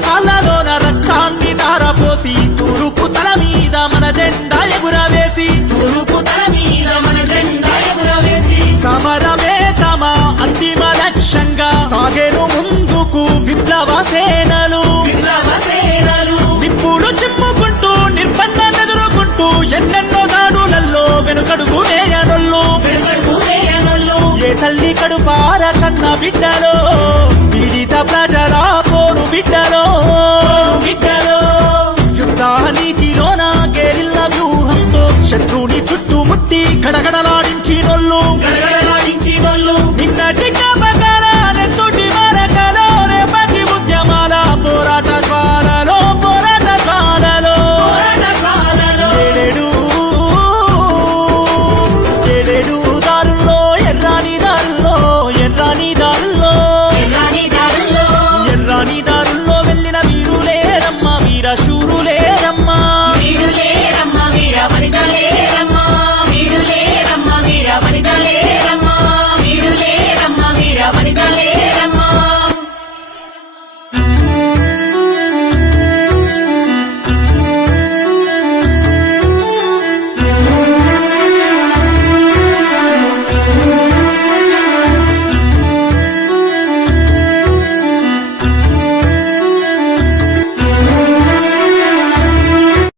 విశ్వాసాలలోన రక్తాన్ని ధారపోసి తూరుపు తల మీద మన జెండా ఎగురవేసి సమరమే తమ అంతిమ లక్ష్యంగా సాగేను ముందుకు విప్లవ సేనలు నిప్పులు చిమ్ముకుంటూ నిర్బంధాన్ని ఎదుర్కొంటూ ఎన్నెన్నో దాడులలో వెనుకడుగు వేయనొల్లు ఏ తల్లి కడుపార కన్న బిడ్డలో పీడిత ప్రజల పోరు బిడ్డలో